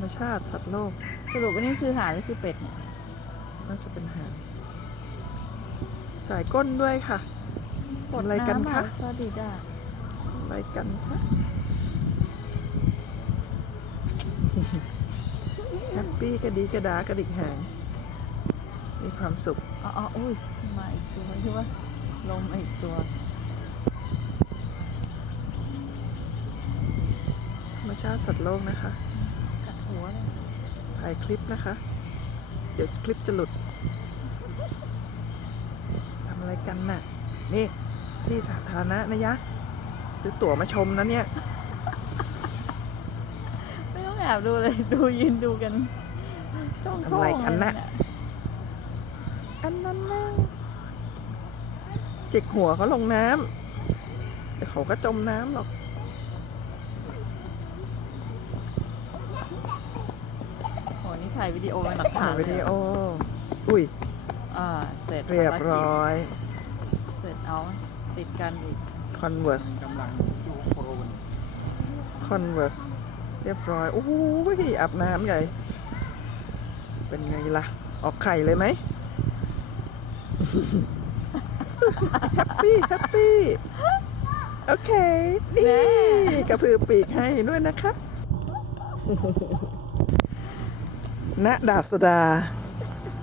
รมชาติสัตว์โลกสรุปว่านี่คือห่านหรือคือเป็ดเนี่ยน่าจะเป็นห่านสายก้นด้วยค่ะอะไรกันคะสวัสดีจ้าอะไรกันคะแฮปปี้กระดีกระดากระดิกหางมีความสุขอ๋ออุ้ยมาอีกตัวที่ว่าลมอีกตัวธรรมชาติสัตว์โลกนะคะกัดหัวเลยถ่ายคลิปนะคะ เดี๋ยวคลิปจะหลุดทำอะไรกันน่ะนี่ที่สาธารณะนะยะซื้อตั๋วมาชมนะเนี่ยไม่ต้องแอบดูเลยดูยืนดูกันช่องทำอะไรกันน่ะอันนั้นนั่งจิกหัวเขาลงน้ำเดี๋ยวเขาก็จมน้ำหรอกโหนี่ถ่ายวิดีโอเป็นหลักฐานวิดีโออุ้ยเสร็จเรียบร้อยเสร็จเอาติดกันอีกConverse กำลังดูโปรน Converse เรียบร้อยโอ้โหอาบน้ำใหญ่เป็นไงล่ะออกไข่เลยไหมแฮปปี้โอเคนี่กระพือปีกให้ด้วยนะคะณดาษดา